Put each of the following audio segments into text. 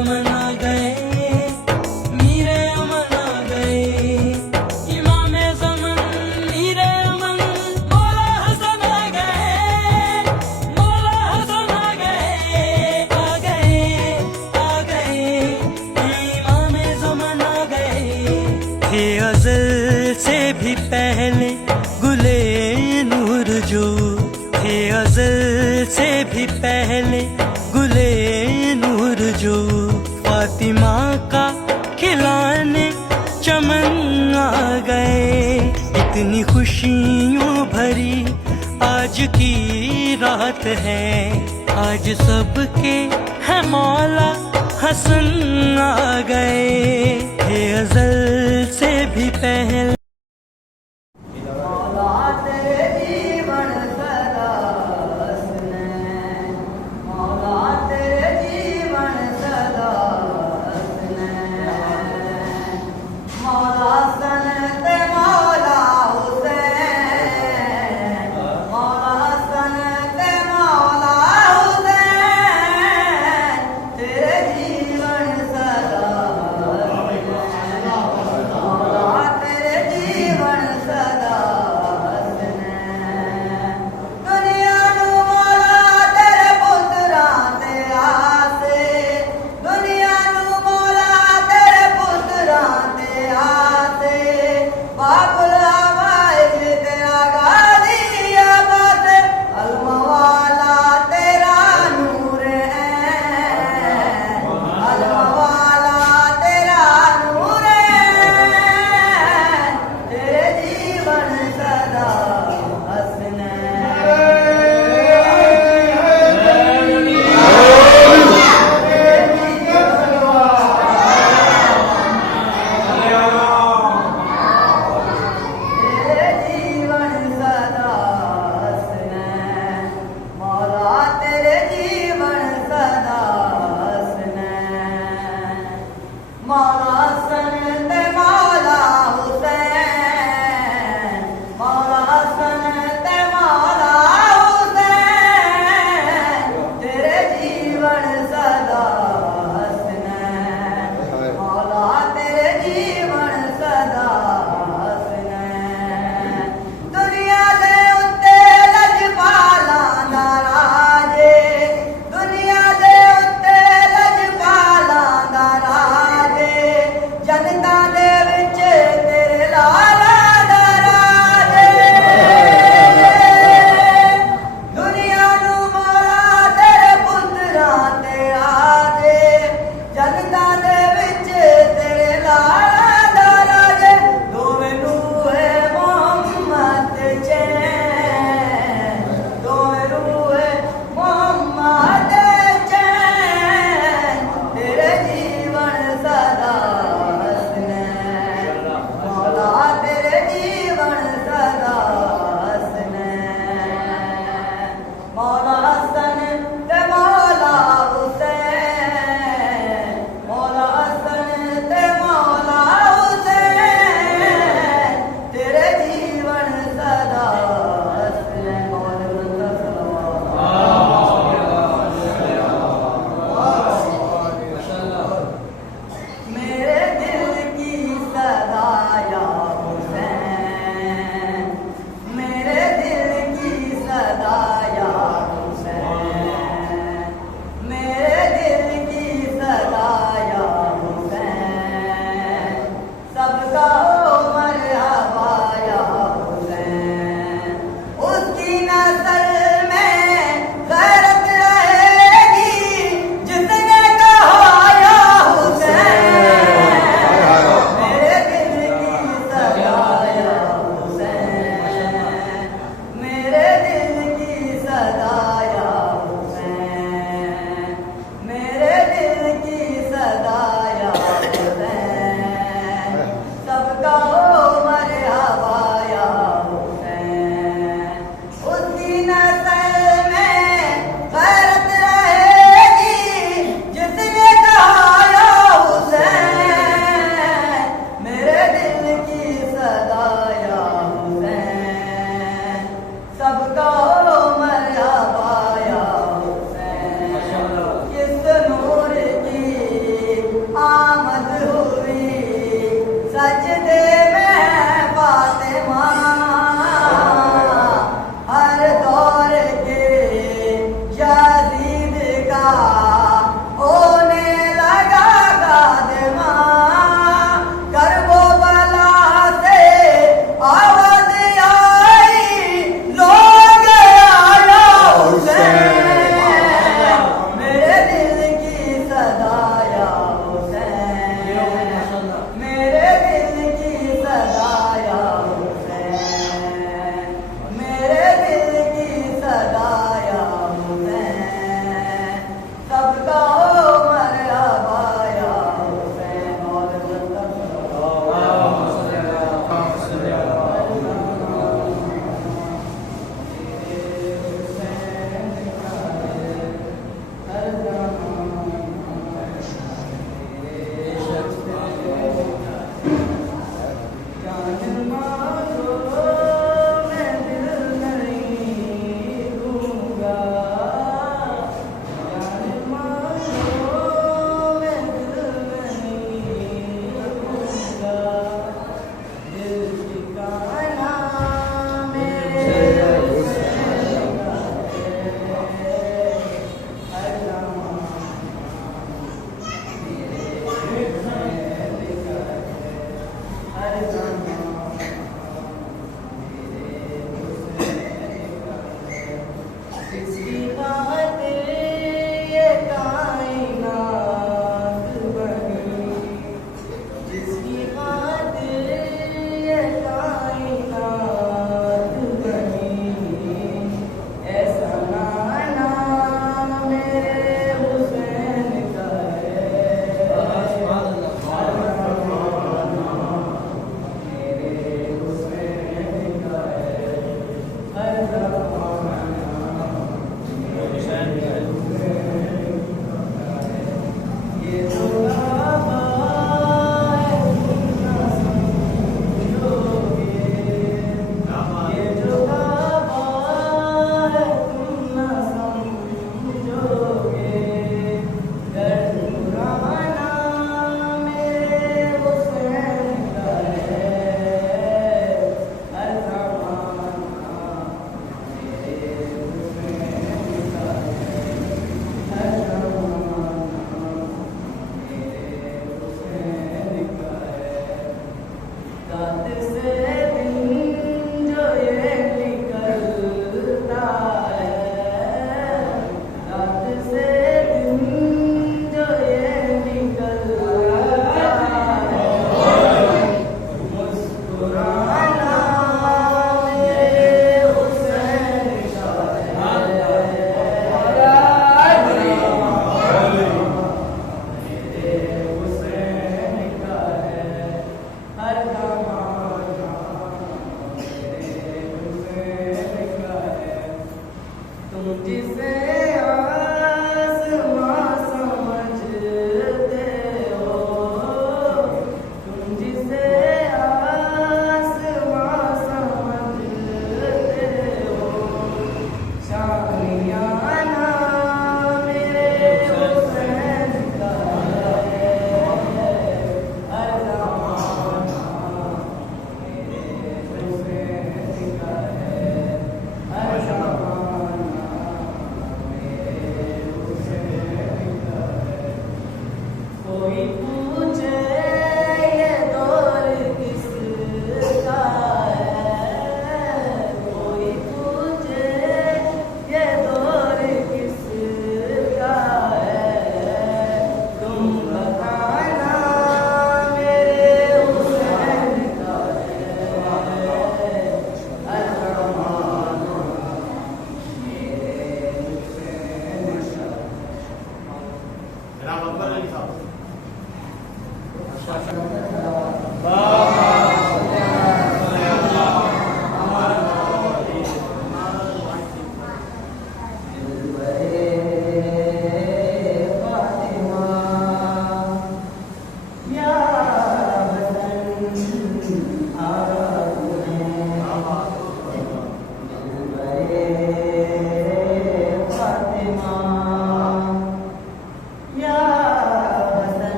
अमन आ गए, मीरे अमन आ गए, इमामे ज़मन मीरे अमन, मौला हसन आ गए, मौला हसन आ गए, आ गए, आ गए, इमामे ज़मन आ गए। थे अज़ल से भी पहले गुले नूर जो, थे अज़ल से भी पहले गुले नूर जो, फातिमा का खिलाने चमन आ गए। इतनी खुशियों भरी आज की रात है, आज सबके है मौला हसन आ गए। थे अज़ल से भी पहले तेरे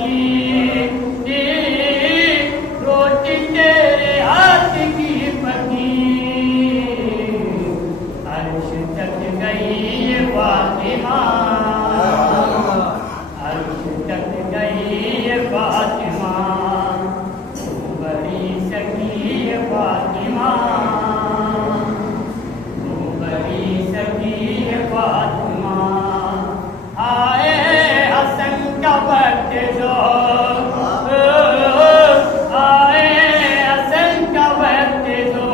लगी, रोटी तेरे हाथ की पकी, अर्श तक गई ये फातिमा, अर्श तक गई ये फातिमा, तू बड़ी सकी ये फातिमा, तू बड़ी सकी ये फातिमा। आए हसन का वक्त जो, आए हसन का वक्त जो,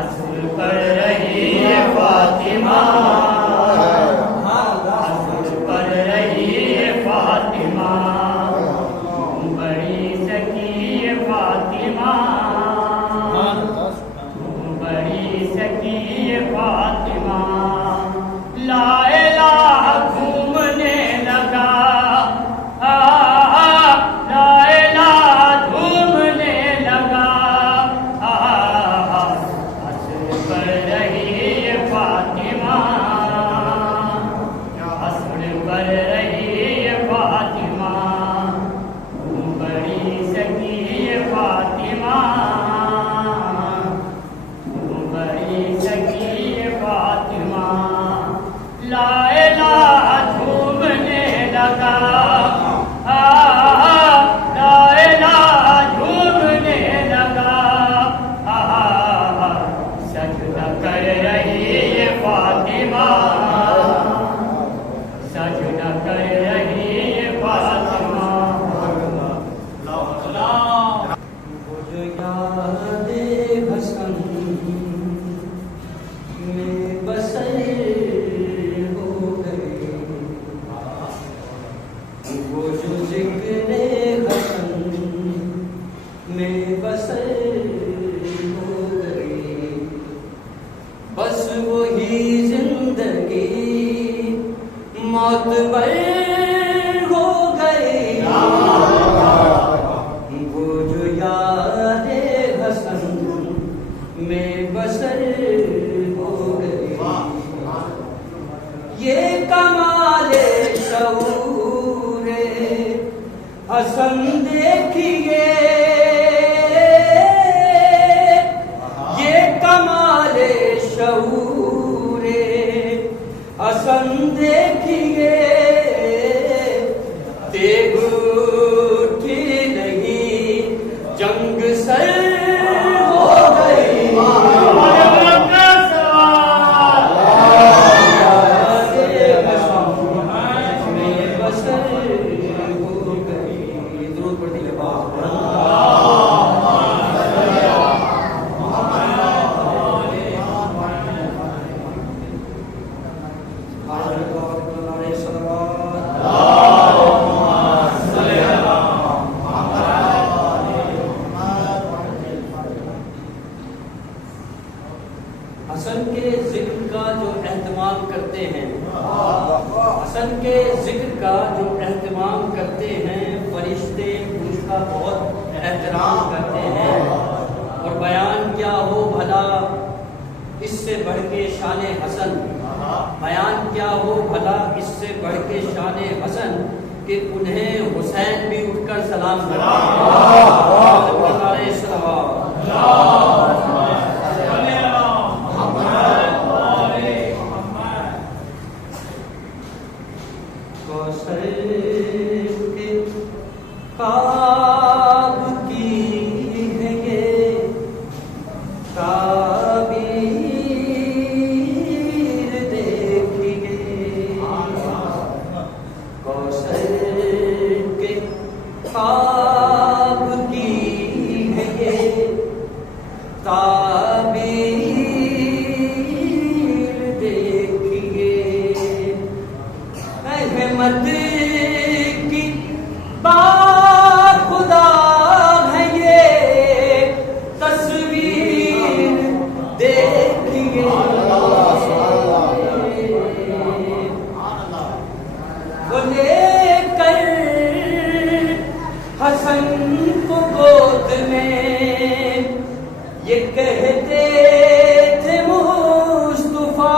असर पर रही है फातिमा, असर पर रही है फातिमा, तुम बड़ी सकी है फातिमा, तुम बड़ी सकी है फातिमा। ला इलाहा घूमने लगा, ला इलाहा घूमने लगा, असर पर रही ये फातिमा, असर पर रही ये फातिमा, तुम बड़ी सकी ये फातिमा, तुम बड़ी सकी ये फातिमा। ला इलाहा झूमने लगा, ला इलाहा झूमने लगा, सजदा कर रही ये फातिमा, सजदा कर रही ये फातिमा। वो जो यादें हसन में बसर हो गए, वो जो जिक्रे हसन में बसर हो गए, बस वही जिंदगी मौत पर हो गई, वो जो यादें हसन में बसर हो गई। ये कमाले शऊरे हसन देखिए, ये कमाले शऊरे हसन देखिए, तेग उठी नहीं जंग सर हो गई, हसन के जिक्र का जो एहतमाम करते हैं, हसन के जिक्र का जो एहतमाम करते हैं, फरिश्ते उसका बहुत एहतराम करते हैं। और बयान क्या हो भला इससे बढ़ के शान हसन, बयान क्या हो भला इससे बढ़ के शान हसन, कि उन्हें हुसैन भी उठकर सलाम करते हैं। कौसर के ख्वाब की है ये ताबीर देखिए, कौसर के ख्वाब की है ये ताबीर देखिए, अहमद की बाखुदा है ये तस्वीर देखिए, वो लेकर हसन को गोद में ये कहते थे मुस्तफा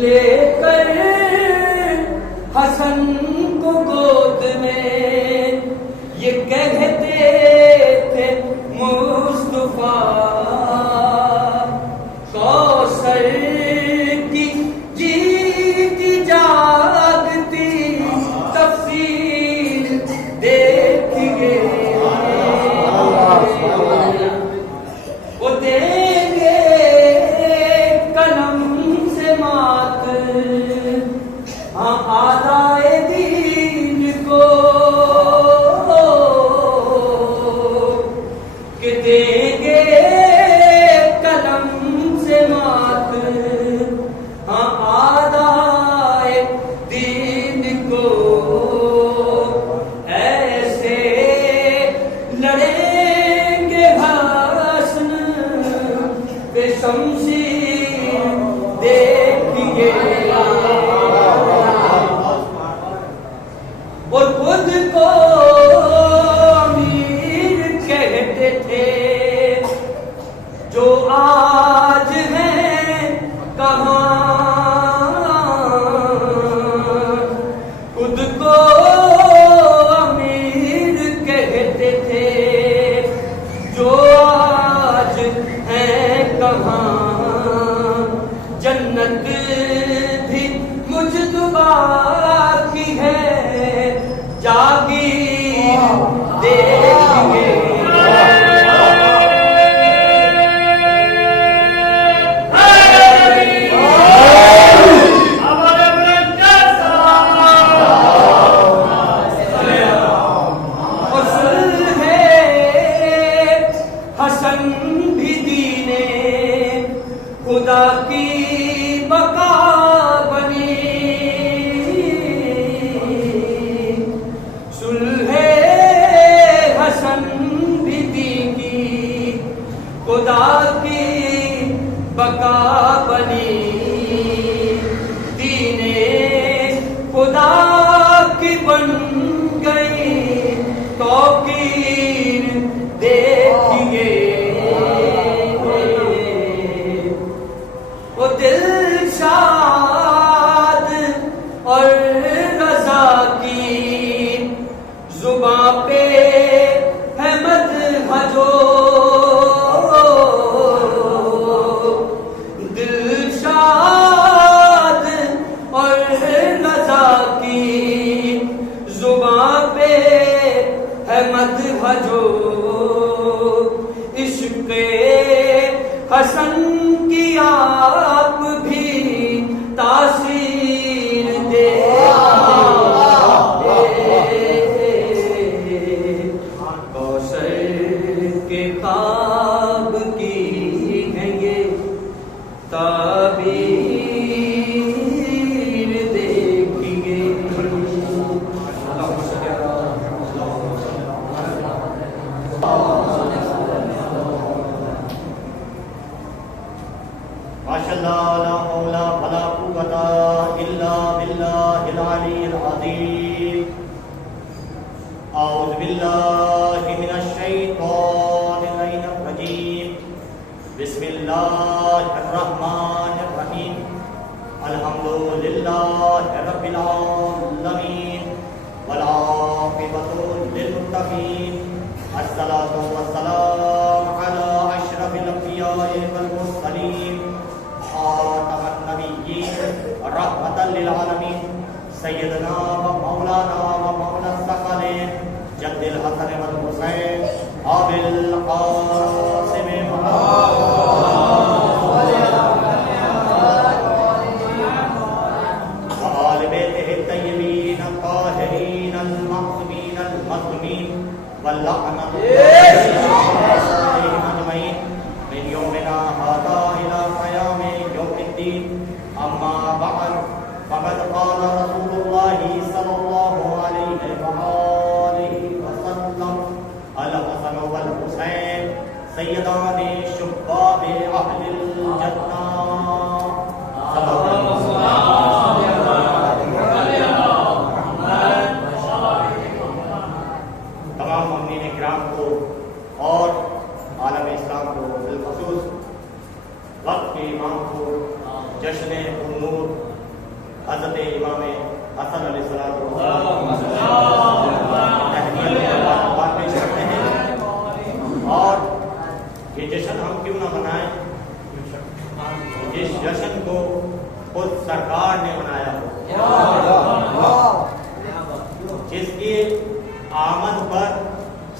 ले हसन को गोद में ये कहते थे मुस्तफा, कौसर की जीती जागती तफसील देखिए, वो देंगे कलम से मात, हाँ आदाए दीन को कि देंगे कलम से मात, हाँ आदाए दीन को। ऐसे लड़ेंगे हसन पे शमशीर देखिए, और खुद को अमीर कहते थे जो आज हैं कहाँ, खुद को अमीर कहते थे जो आज हैं कहाँ। जन्नत भी मुझतबा की है, जागीर देखेंगे। और सुल्हे हसन भी दीने खुदा की बका बनी, सुल्हे हसन भी दीनी खुदा की बका बनी, दीने खुदा की बन गई तौकीर देखिए, वो दिलशाद और रजा की जुबां पे है मदह जो, दिलशाद और रजा की जुबां पे है मदह जो। इश्क़ हसन की आप भी तासीर दे, कौसर के ख्वाब की हैं ये ताबीर देखेंगे। माशाअल्लाह, ला हौला वला कुव्वता इल्ला बिल्लाहिल अलीय्यिल अज़ीम। औज़ु बिल्लाहि मिनश शैतानिर रजीम। बिस्मिल्लाहिर रहमानिर रहीम। अल्हम्दुलिल्लाहि रब्बिल आलमीन वल आक़िबतु लिल मुत्तक़ीन। अस्सलातु वस्सलामु अला अशरफिल अंबिया'i वल मुरसलीन, खातमन नबिय्यीन रहमतल लिल आलमीन, सय्यदना व मौलाना व मौला सकलैन जद्दिल हसन वल हुसैन अबिल कासिम व आल बैतिहि तय्यबीन ताहिरीन अल मअसूमीन अल मज़लूमीन वल लअनतुल्लाहि अजमईन मिन यौमिना हाज़ा इला क़यामि यौमिद्दीन। अम्मा बअद, फ़क़द क़ाल रसूलुल्लाहि सल्लल्लाहु अलैहि व आलिहि वसल्लम, अल हसन वल हुसैन सय्यदाने शुब्बाबे अहलिल तमाम मुमिनीन किराम को और आलम इस्लाम को, बिलखसूस वक्त के इमाम को जश्न उन्नूर हज़रत इमाम हसन अलैहिस्सलाम बात पेश करते हैं। और ये जश्न हम क्यों ना मनाएं जिस जश्न को खुद सरकार ने मनाया हो, जिसकी आमद पर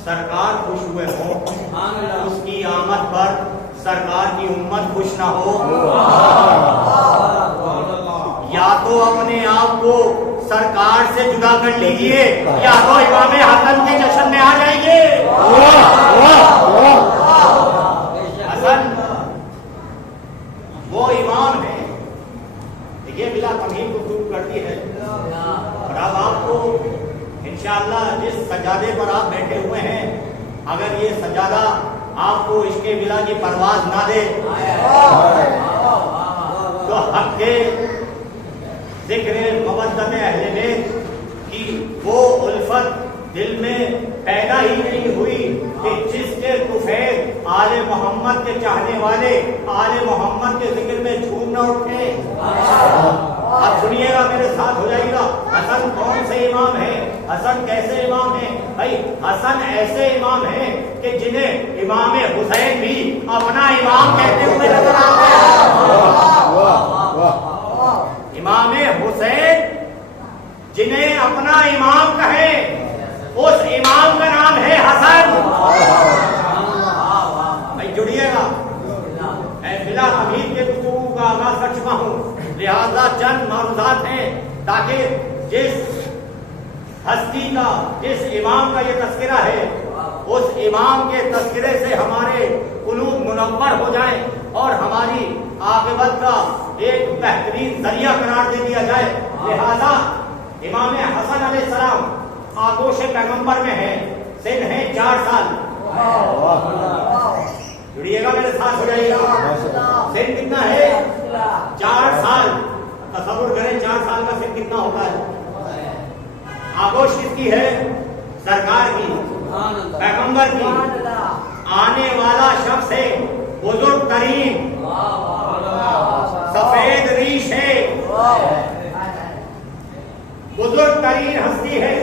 सरकार खुश हुए हो, उसकी आमद पर सरकार की उम्मत खुश ना हो। या तो अपने आप को सरकार से जुदा कर लीजिए या तो इमाम हसन के जश्न में आ जाएंगे। हसन वो इमाम है, ये बिला तमीम को दूर करती है। और अब आपको इंशाअल्लाह जिस सजादे पर आप बैठे हुए हैं, अगर ये सजादा आपको इसके बिला की परवाज ना दे तो हक के जिक्र मवद्दत अहले बैत की वो उल्फत दिल में पैदा ही नहीं हुई कि जिसके तुफैल आले मोहम्मद के चाहने वाले आले मोहम्मद के जिक्र में झूम न उठे। आप सुनिएगा, मेरे साथ हो जाएगा। हसन कौन से इमाम है, हसन कैसे इमाम है? भाई हसन ऐसे इमाम है कि जिन्हें इमाम हुसैन भी अपना इमाम कहते हुए नजर आते हैं। इमाम हुसैन जिन्हें अपना इमाम कहे, उस इमाम का नाम है हसन। भाई जुड़िएगा, मैं बिला अमीर के गुफ्तगू का आगाज कर चुका हूँ, लिहाजा चंद मारूजात हैं ताकि जिस हस्ती का, जिस इमाम का ये तस्करा है, उस इमाम के तस्करे से हमारे कुलूब मुनव्वर हो जाए और हमारी आक़िबत का एक बेहतरीन जरिया करार दे दिया जाए। लिहाजा इमाम हसन अलैहिस्सलाम आगोश पैगंबर में है, सिन है 4 साल। जुड़िएगा, मेरे साथ हो जाइएगा। सिन कितना है? 4 साल। तसव्वुर करें 4 साल का सिन कितना होता है। आगोश किसकी है? सरकार की, पैगंबर की। आने वाला शख्स है बुजुर्ग तरीन, सफेद रीश है, बुजुर्ग तरीन हस्ती है।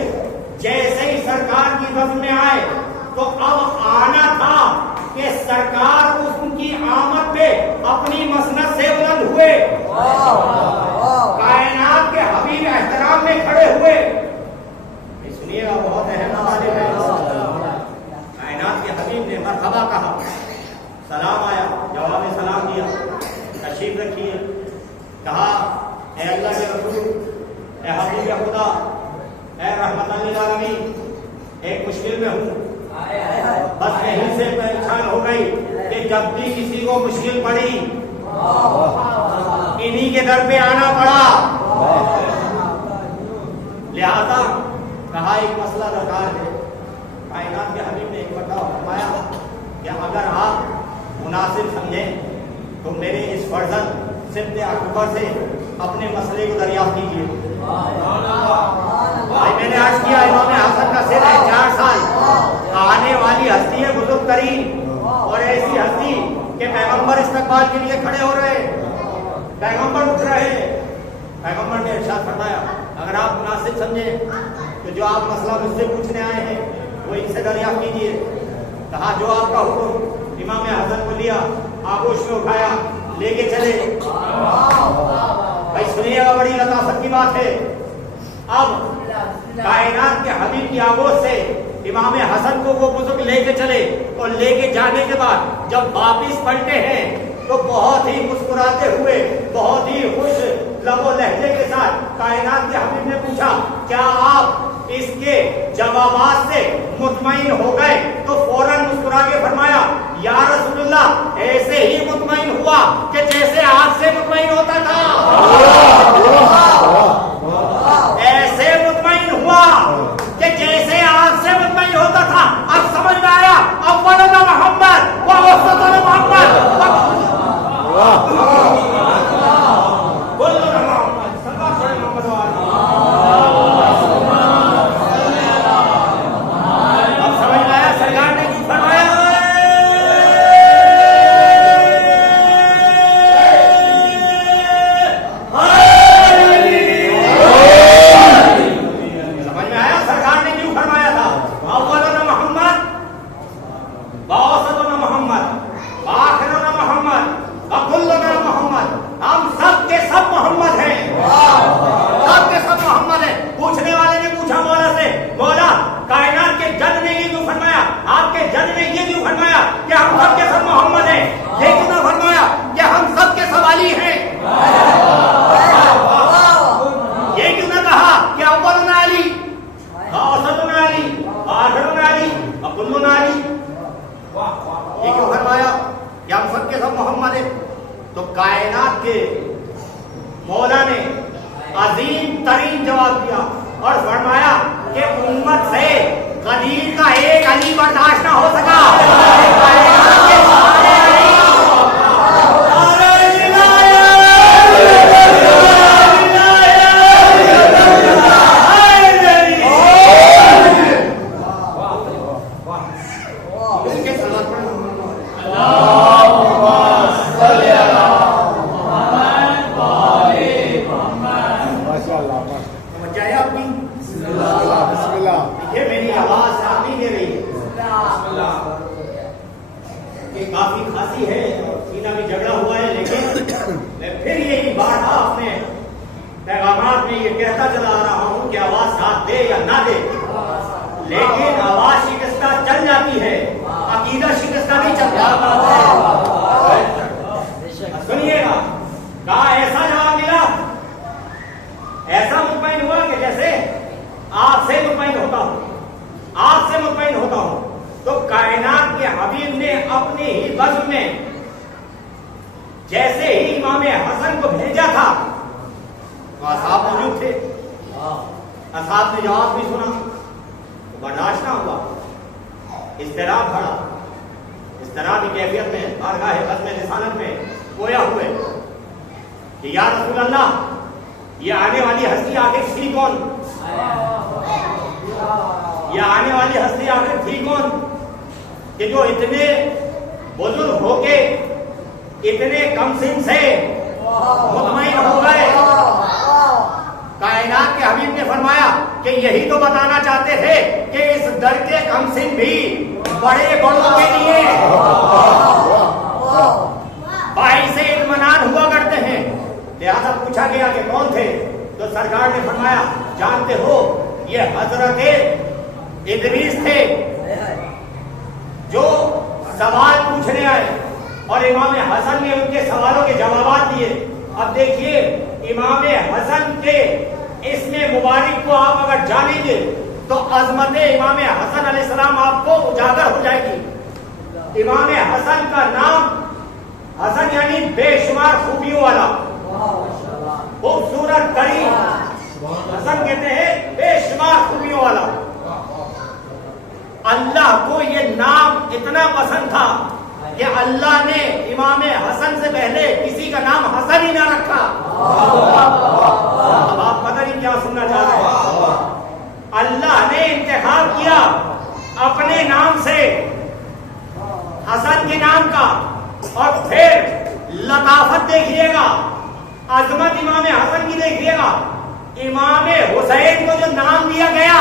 जैसे ही सरकार की वज़्न में आए तो अब आना था कि सरकार उनकी आमद पे अपनी मसनद से बुलंद हुए, कायनात के हबीब एहतराम में खड़े हुए। सुनिएगा, बहुत अहम वाले है। कायनात के हबीब ने मरहबा कहा, सलाम आया, जवाब में सलाम दिया, तशरीफ रखिए। कहा, ए अल्लाह के रसूल, ए हबीब खुदा, ए रहमतुल लिल आलमीन, एक मुश्किल में हूँ। बस यहीं से पहचान हो गई कि जब भी किसी को मुश्किल पड़ी इन्हीं के दर पे आना पड़ा। लिहाजा कहा एक मसला दरकार है। कायनात के हबीब ने एक मरतबा फरमाया कि अगर आप मुनासिब समझें तो मेरे इस फर्जन सिफ्त अकबर से अपने मसले को दरियाफ्त कीजिए। भाई मैंने आज किया, इमाम हसन का सिर है 4 साल। आने वाली हस्ती है बुजुर्ग तरीन और ऐसी हस्ती के पैगंबर इस्तकबाल के लिए खड़े हो रहे, पैगंबर उठ रहे। पैगंबर ने इरशाद फरमाया, अगर आप मुनासिब समझे तो जो आप मसला मुझसे पूछने आए हैं वो इनसे दरियाफ्त कीजिए। कहा, जो आपका हुक्म। इमाम हसन को लिया, आगोश में उठाया, लेके चले। भाई सुनिएगा, बड़ी लताफत की बात है। अब कायनात के हबीब की आगोश से इमाम हसन को वो बुजुर्ग लेके चले और लेके जाने के बाद जब वापिस पलटे हैं तो बहुत ही मुस्कुराते हुए, बहुत ही खुश लबो लहजे के साथ कायनात के हबीब ने पूछा, क्या आप इसके जवाबात से मुतमईन हो गए? तो फौरन मुस्कुरा के फरमाया, या रसूलुल्लाह, ऐसे ही मुतमईन हुआ कि जैसे आग से मुतमईन होता था। ऐसे मुतमईन हुआ कि जैसे आग से मुतमईन होता था। अब समझ में आया, अव्वलुना मोहम्मद व औसतुना मोहम्मद। Hallelujah! मोहम्मद। तो कायनात के मौला ने अजीम तरीन जवाब दिया और फरमाया कि उम्मत से गदीर का एक अली बर्दाश्त ना हो सका। कायनात के सारे काफी खांसी है और सीना भी झगड़ा हुआ है, लेकिन मैं फिर यही बात आपने पैगामात में ये कहता चला आ रहा हूँ कि आवाज साथ दे या ना दे, लेकिन आवाज शिकस्ता चल जाती है, अकीदा शिकस्ता नहीं चलता। सुनिएगा, कहा ऐसा जवाब मिला, ऐसा मुतमईन हुआ कि जैसे आपसे मुतमईन होता हूँ, आपसे मुतमईन होता हूँ। तो कायनात के हबीब ने अपने ही बज़्म में जैसे ही इमाम हसन को भेजा था तो असहाब मौजूद थे, असहाब ने जवाब भी सुना तो बर्दाश्त ना हुआ, इज़्तिराब बढ़ा, इज़्तिराब की कैफियत में बारगाह बज़्म रिसालत में गोया हुए कि या रसूल अल्लाह, ये आने वाली हस्ती आखिर थी कौन, ये आने वाली हस्ती आखिर थी कौन कि जो इतने बुजुर्ग होके इतने कम सिन से मुतमईन हो गए। कायनात के हबीब ने फरमाया कि यही तो बताना चाहते थे कि इस दर के कम सिन भी बड़े बड़ों के लिए भाई से इत्मीनान हुआ करते हैं। लिहाजा पूछा गया कि कौन थे, तो सरकार ने फरमाया जानते हो ये हजरत इदरीस थे जो सवाल पूछने आए और इमाम हसन ने उनके सवालों के जवाब दिए। अब देखिए इमाम हसन के इसमें मुबारक को आप अगर जानेंगे तो अजमत इमाम हसन अलैहिस्सलाम आपको उजागर हो जाएगी। इमाम हसन का नाम हसन यानी बेशुमार खूबियों वाला, खूबसूरत करीम, हसन कहते हैं बेशुमार खूबियों वाला। अल्लाह को ये नाम इतना पसंद था कि अल्लाह ने इमाम हसन से पहले किसी का नाम हसन ही ना रखा। अब आप पता नहीं क्या सुनना चाह रहे हैं। अल्लाह ने इंतखाब किया अपने नाम से हसन के नाम का, और फिर लताफत देखिएगा, अजमत इमाम हसन की देखिएगा। इमाम हुसैन को जो नाम दिया गया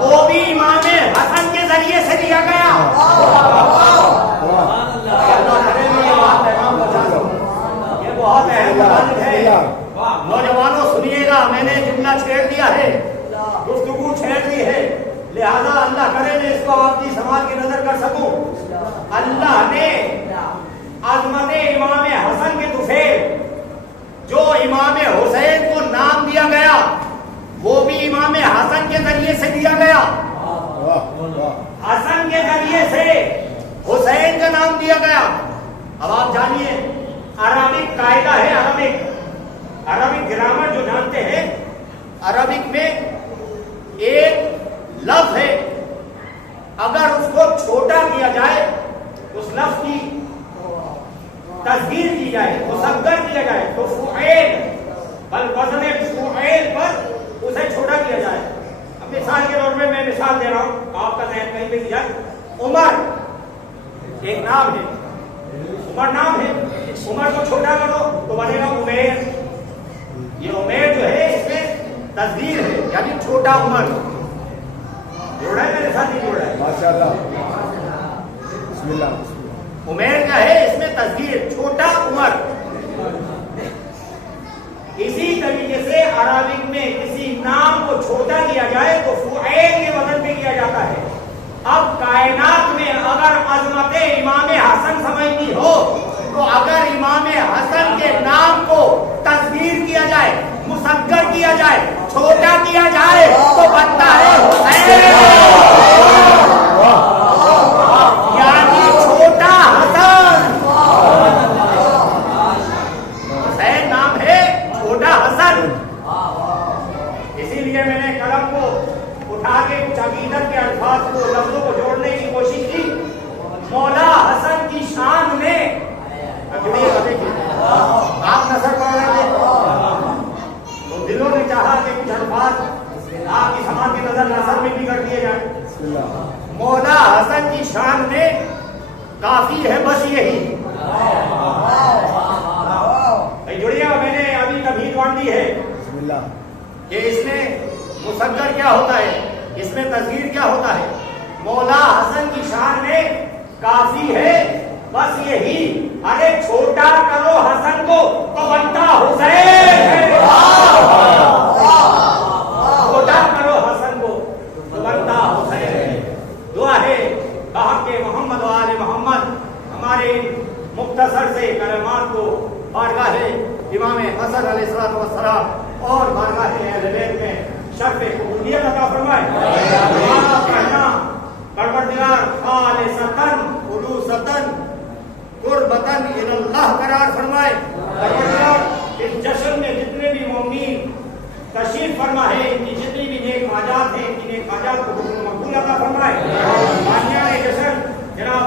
वो भी इमाम हसन के जरिए से दिया गया। ये बहुत अहम बात है। नौजवानों सुनिएगा, मैंने जुमला छेड़ दिया है, गुफ्तगू छेड़ दी है, लिहाजा अल्लाह करे मैं इसको आपकी समाज की नजर कर सकूं। अल्लाह ने अजमत इमाम हसन के तुफेल जो इमाम हुसैन को नाम दिया गया वो भी इमाम हसन के जरिए से दिया गया। हसन के जरिए से हुसैन का नाम दिया गया। अब आप जानिए अरबिक कायदा है, अरबिक ग्रामर जो जानते हैं, अरबिक में एक लफ्ज है, अगर उसको छोटा किया जाए, उस लफ्ज की तस्गीर की जाए, मुसग्गर किया जाए, तो फुएल बल वज़न फुएल पर उसे छोटा किया जाए। अब मिसाल के तौर पे मैं मिसाल दे रहा हूं, आपका ज़हन कहीं पे भी जाए। उमर एक नाम है, उमर नाम है, उमर को छोटा करो तो बनेगा उमेर। ये उमेर जो है इसमें तस्गीर है, यानी छोटा उमर। जोड़ा है मेरे साथ, ही जोड़ा है माशाअल्लाह। बिस्मिल्लाह। उमेर क्या है इसमें तस्गीर, छोटा उमर। इसी तरीके से अरबिक में किसी नाम को छोटा किया जाए तो फुएल के वजन पे किया जाता है। अब कायनात में अगर अजमत इमाम हसन समझनी हो तो अगर इमाम हसन के नाम को तस्गीर किया जाए, मुसग्गर किया जाए, छोटा किया जाए तो बनता है हुसैन, यानी छोटा हसन। हसन। इसीलिए मैंने कलम को उठा के कुछ अकीदत के अल्फाज को, लफ्जों को जोड़ने की कोशिश की। मौला हसन की शान में आप नजर पड़ रहे थे तो दिलों ने चाहा कि कुछ अल्फाज आपकी समाज की नजर में भी कर दिए जाए। मौला हसन की शान में काफी है बस यही। जुड़िया मैंने अभी कभी दी है कि इसमें मुसद्दर क्या होता है, इसमें तस्वीर क्या होता है। मौला हसन की शान में काफी है बस यही, अरे छोटा करो हसन को तो बनता हुसैन है। छोटा करो हसन को तो बनता हुसैन है। दुआ है कहा के मोहम्मद वाले मोहम्मद हमारे मुख्तसर से कलमात को बारगाह इमाम हसन अलैहिस्सलाम और बारगाह अहले बैत में शर्फ कबूलियत अता फरमाए। हमारा कहना परवरदिगार खालिसतन उलूसतन कुर्बतन इलल्लाह करार फरमाए। परवरदिगार इस जश्न में जितने भी मोमिन तशरीफ फरमा है, इनकी जितनी भी नेक हाजात हैं, इनकी नेक हाजात को मकबूल अता फरमाए। मानियाने जश्न जनाब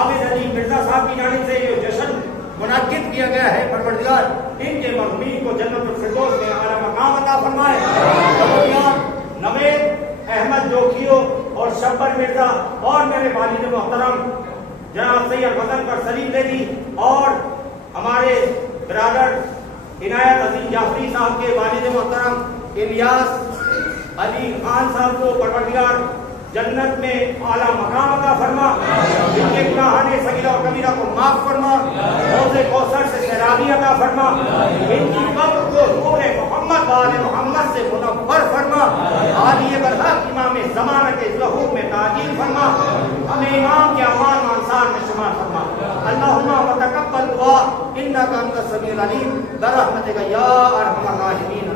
आबिद अली मिर्जा साहब की जानिब से ये जश्न मुनाकिद किया गया है। परवरदिगार इनके मज़मीन को जन्नतुल फिरदौस में आला मकाम अता फरमाए। परवरदिगार नवेद अहमद जोखियो और शब्बर मिर्जा और मेरे वालिद मोहतरम जनाब सैयद वतन पर सलीम लेदी और हमारे बिरादर इनायत अजीम जाफरी साहब के वालिद मोहतरम इलियास अली खान साहब को परवरदिगार जन्नत में आला मकाम अता फरमा। इनके गुनाहाने सगीरा और कबीरा को माफ फरमा। हौज़े कौसर से सैराबी अता फरमा। इनकी कब्र को नूरे मोहम्मद वाले मोहम्मद से मुनव्वर फरमा। आलिए बरहक इमाम ज़माना के ज़ुहूर में ताजील फरमा। हमें इमाम के अमान अंसार में शुमार फरमा। अल्लाहुम्मा व तक़ब्बल दुआ इन्नका अंतस समीउल अलीम बरहमतिका या अरहमर राहिमीन।